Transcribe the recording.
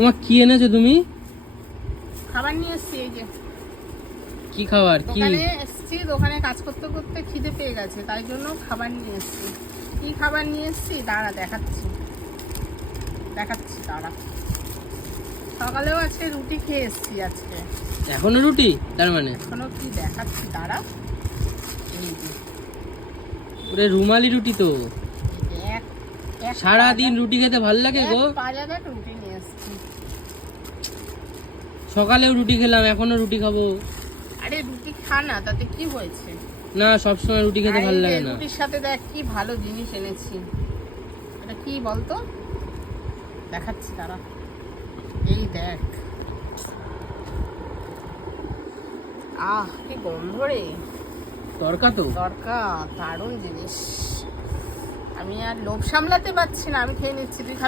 তোমার কি এনেছো তুমি? খাবার নিয়ে এসছি। এই যে কি খাবার? কি দোকানে এসছি, দোকানে কাজ করতে করতে খিদে পেয়ে গেছে, তাই জন্য খাবার নিয়ে এসছি। কি খাবার নিয়ে এসছি দাঁড়া দেখাচ্ছি দাঁড়া। সকালেও আজকে রুটি খেয়ে এসছি। আজকে এখনো রুটি? তার মানে এখনো কি দেখাচ্ছি দাঁড়া। এই যে ওরে রুমালি রুটি তো। এক সারাদিন রুটি খেতে ভালো লাগে গো। পাঁচা রুটি নিয়ে এসছি। সকালেও রুটি খেলাম, এখনো রুটি খাবো। আরে রুটি খা না, তাতে কি হয়েছে? না, সবসময় রুটি খেতে ভালো লাগে না। রুটির সাথে দেখ কি ভালো জিনিস এনেছি। এটা কি বলতো, দেখাচ্ছি দাঁড়া। এই দেখ, কি গন্ধ রে। তরকা তো তরকা দারুণ জিনিস। আমি আর লোভ সামলাতে পারছি না, আমি খেয়ে নিচ্ছি। তুই